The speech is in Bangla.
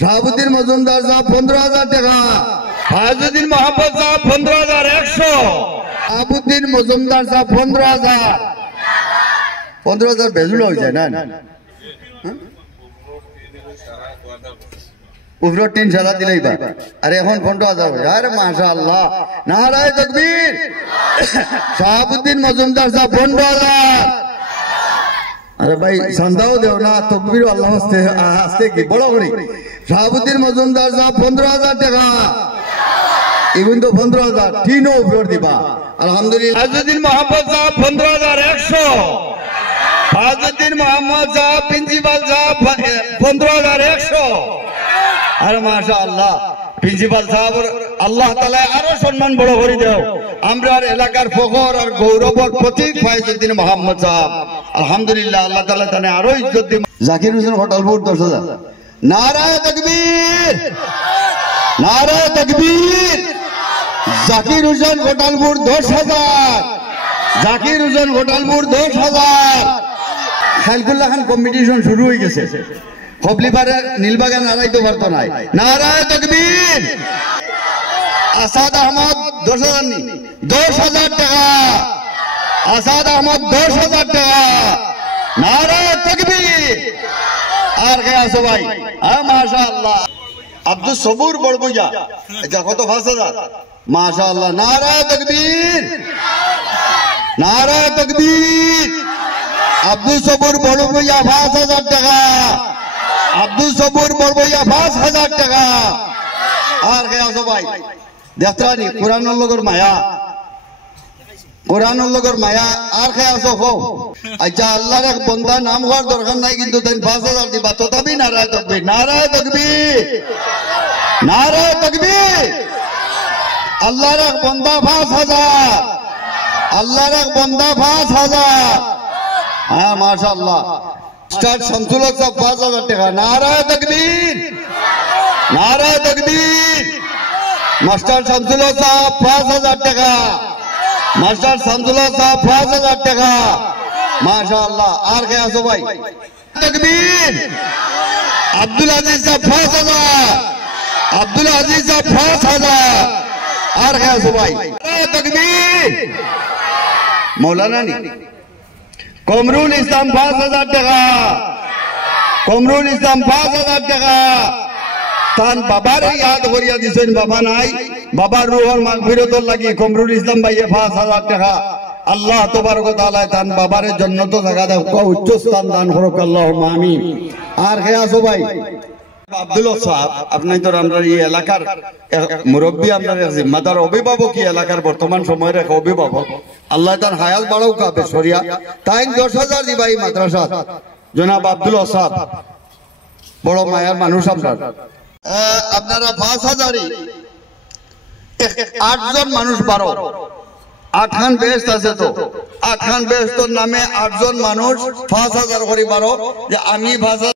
শাহাবুদ্দিন মজুমদার সাহেব 15,000 টাকা। ফায়জুদ্দিন মোহাম্মদ সাহেব 15,100। আবুদ্দিন মজুমদার সাহেব 15,000। 15,000 বেজুল হয়ে যায় না? উপরে 3 সারা দিলেই বা আরে এখন 15,000 হয়ে। আরে মাশাআল্লাহ, নারায়ে তাকবীর। শাহাবুদ্দিন মজুমদার সাহেব 15,000। আরে ভাই সন্দাও দেও না, তকবীর আল্লাহ আস্তে কি বড় করে। শাহাবুদ্দিন মজুমদার সাহেব 15,000 টাকা। এখন তো 15,000 তিনও উপরে দিবা আলহামদুলিল্লাহ। ফায়জুদ্দিন মোহাম্মদ সাহেব 15,100। ফায়জুদ্দিন মোহাম্মদ সাহেব প্রিন্সিপাল সাহেব 15,100। আরে মাশাআল্লাহ, প্রিন্সিপাল সাহেব আল্লাহ তাআলা আরো সম্মান বড় করে দাও। আমরা এলাকার ফখর আর গৌরবর প্রতীক ফায়জুদ্দিন মোহাম্মদ সাহেব আলহামদুলিল্লাহ, আল্লাহ তাআলা তানে আরো ইজ্জত দিন। জাকির হোসেন হোটেলপুর 10,000। নারায়ে তাকবীর, নারায়ে তাকবীর। জাকির হোসেন হোটেলপুর 10,000। জাকির হোসেন হোটেলপুর 10,000। খালকুল্লাহ খান কম্পিটিশন শুরু হয়ে গেছে, হবলিপারে নীলবাগান হারাইতে পারতো নাই। নারায়ে তাকবীর। আসাদ আহমদ 10,000 নি 10,000 টাকা। আসাদ আহমদ 10,000 টাকা। নারায়ে তাকবীর। আর কে আছো ভাই? মাশাআল্লাহ। আব্দুল সবুর বড়বইয়া এটা কত? 5,000। মাশাআল্লাহ, নারায়ে তাকবীর, নারায়ে তাকবীর। আব্দুল সবুর বড়বইয়া 5,000 টাকা। আব্দুল সবুর বড়বইয়া 5,000 টাকা। আর কে আছো ভাই? দেখতানি কোরআনুল লগর মায়া, কোরআনুল লগর মায়া। আর কে আছো কও? আচ্ছা, আল্লাহর এক বান্দা নাম হওয়ার দরকার নাই, কিন্তু তাই 5,000 দিবা। তথাপি নারায়ে তাকবীর, নারায়ে তাকবীর, নারায়ে তাকবীর। আল্লাহর এক বান্দা 5,000। আল্লাহর এক বান্দা 5,000। হ্যাঁ মাশাআল্লাহ। স্টার শামসুল হক সাহেব 5,000 টাকা। নারায়ে তাকবীর, নারায়ে তাকবীর। মাস্টার শামসুল হক সাহেব 5,000 টাকা। মাস্টার শামসুল হক সাহেব 5,000 টাকা। মাশাআল্লাহ। আর কে আছো ভাই? তাকবীর। আব্দুল আজিজ সাহেব 5,000। আব্দুল আজিজ সাহেব 5,000। আর কে আছো ভাই? তাকবীর। মৌলানা নি কমরুল ইসলাম 5,000 টাকা। কমরুল ইসলাম 5,000 টাকা। তান বাবার ইয়াদ করিয়া দিছেন, বাবা নাই, বাবার রুহর মাগফিরাতের লাগি কমরুল ইসলাম ভাইয়ে 5,000 টাকা। আল্লাহ তাবারক ওয়া তাআলা তান বাবার জান্নাত জায়গা দাও, উচ্চ স্থান দান করুক, আল্লাহুম্মা আমিন। আর কে আছো ভাই? আব্দুল হক সাহেব, আপনি তো আমরা এই এলাকার মুরব্বী, আমরা জিম্মাদার অভিভাবক, এই এলাকার বর্তমান সময়ের এক অভিভাবক। আল্লাহ তার হায়াত বাড়াও কাবে সরিয়া। তাই 10,000 দিবা এই মাদ্রাসা। জনাব আব্দুল হক সাহেব বড় মায়ার মানুষ। আপনারা 5,000 8জন মানুষ 12 8খান বেহেশত আছে, তো 8খান বেহেশতর নামে 8জন মানুষ 5,000 করে 12 যে আমি 5,000